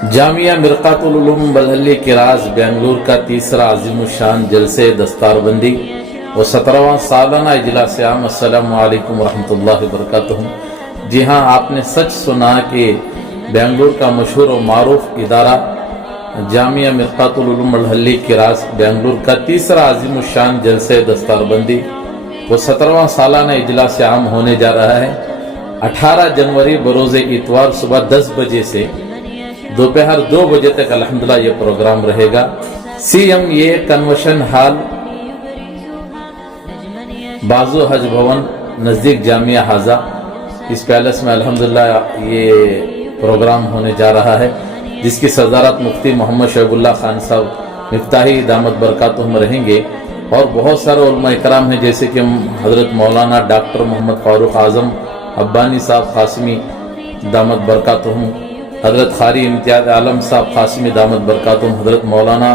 जामिया मिरकातुल उलूम बलहल्ली किराज बेंगलुर का तीसरा अजीम शान जलसे दस्तारबंदी व 17वां सालाना इजलास आम। अस्सलामु अलैकुम वरहमतुल्लाहि वबरकातुहू। जी हाँ, आपने सच सुना कि बेंगलुर का मशहूर और मारूफ इदारा जामिया मिरकातुल उलूम बलहल्ली किराज बेंगलुर का तीसरा अजीम शान जलसे दस्तारबंदी वो 17वां सालाना इजलास आम होने जा रहा है। 18 जनवरी बरोज़ इतवार सुबह 10 बजे से दोपहर 2 बजे तक अल्हम्दुलिल्लाह ये प्रोग्राम रहेगा। CMA कन्वेंशन हॉल, बाजू हज भवन नज़दीक जामिया हाजा, इस पैलेस में अल्हम्दुलिल्लाह ये प्रोग्राम होने जा रहा है, जिसकी सदारत मुफ्ती मोहम्मद शोएबुल्लाह खान साहब मिफ्ताही दामत बरकातुहुम रहेंगे। और बहुत सारे उलमा इकराम हैं, जैसे कि हज़रत मौलाना डॉक्टर मोहम्मद फारूक आज़म अब्बानी साहब क़ासिमी दामत बरकातुहुम, हज़रत क़ारी इम्तियाज़ आलम साहब क़ासिमी दामत बरकातुहुम, हज़रत मौलाना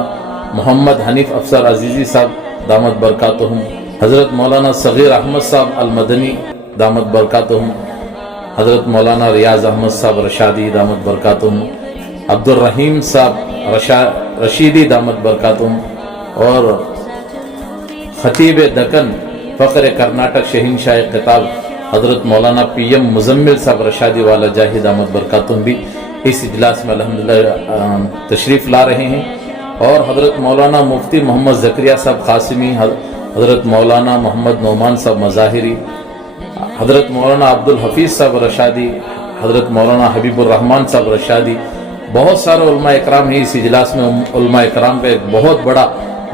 मोहम्मद हनीफ अफसर अजीज़ी साहब दामत बरकातुहुम, हज़रत मौलाना सग़ीर अहमद साहब अलमदनी दामत बरकातुहुम, हज़रत मौलाना रियाज़ अहमद साहब रशादी दामत बरकातुहुम, अब्दुल रहीम साहब रशीदी दामत बरकातुहुम और खतीब दक्कन फ़ख्र कर्नाटक शहीनशाह किताब हज़रत मौलाना PM मुज़म्मिल साहब रशादी वाला जाही दामत बरकातुहुम भी इस इजलास में अल्हम्दुलिल्लाह तशरीफ़ ला रहे हैं। और हज़रत मौलाना मुफ्ती मोहम्मद ज़करिया साहब क़ासिमी, हज़रत मौलाना मोहम्मद नोमान साहब मज़ाहिरी, हज़रत मौलाना अब्दुल हफीज़ साहब रशादी, हज़रत मौलाना हबीबुर रहमान साहब रशादी, बहुत सारे उलमा इकराम हैं। इस इजलास में उलमा इकराम का एक बहुत बड़ा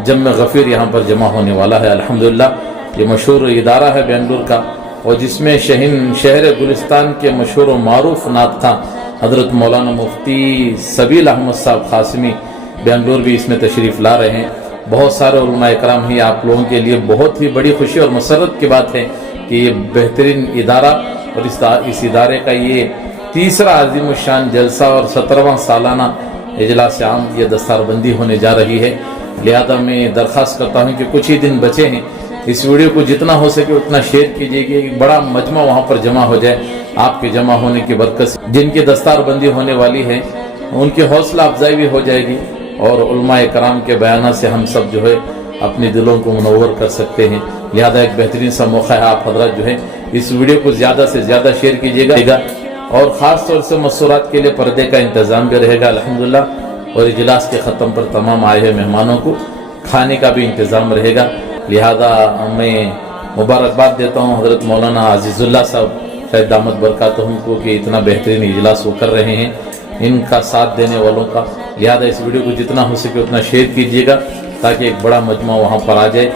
जम्म गफ़ीर यहाँ पर जमा होने वाला है। अल्हम्दुलिल्लाह ये मशहूर इदारा है बेंगलुरु का, और जिसमें शहर गुलिस्तान के मशहूर और मारूफ नातख़्वां हज़रत मौलाना मुफ्ती सबील अहमद साहब क़ासिमी बेंगलुरु भी इसमें तशरीफ़ ला रहे हैं। बहुत सारे उलमा इकराम ही आप लोगों के लिए बहुत ही बड़ी खुशी और मसरत की बात है कि ये बेहतरीन इदारा और इस इदारे का ये तीसरा अज़ीम शान जलसा और 17वां सालाना इजलास आम ये दस्तारबंदी होने जा रही है। लिहाजा मैं दरख्वास्त करता हूँ कि कुछ ही दिन बचे हैं, इस वीडियो को जितना हो सके उतना शेयर कीजिए कि एक बड़ा मजमा वहाँ पर जमा हो जाए। आपके जमा होने की बरकत से जिनकी दस्तारबंदी होने वाली है उनकी हौसला अफजाई भी हो जाएगी, और उलमा इकराम के बयान से हम सब जो है अपने दिलों को मुनव्वर कर सकते हैं। लिहाजा एक बेहतरीन सा मौका है, आप हजरत जो है इस वीडियो को ज़्यादा से ज़्यादा शेयर कीजिएगा, और ख़ास तौर से मसूरात के लिए पर्दे का इंतज़ाम भी रहेगा अल्हम्दुलिल्लाह। और इजलास के ख़त्म पर तमाम आए हुए मेहमानों को खाने का भी इंतज़ाम रहेगा। लिहाजा मैं मुबारकबाद देता हूँ हज़रत मौलाना अज़ीज़ुल्लाह साहब शायद दामत बरकातुहुम को कि इतना बेहतरीन इजलास वो कर रहे हैं, इनका साथ देने वालों का। लिहाजा इस वीडियो को जितना हो सके उतना शेयर कीजिएगा ताकि एक बड़ा मजमा वहाँ पर आ जाए।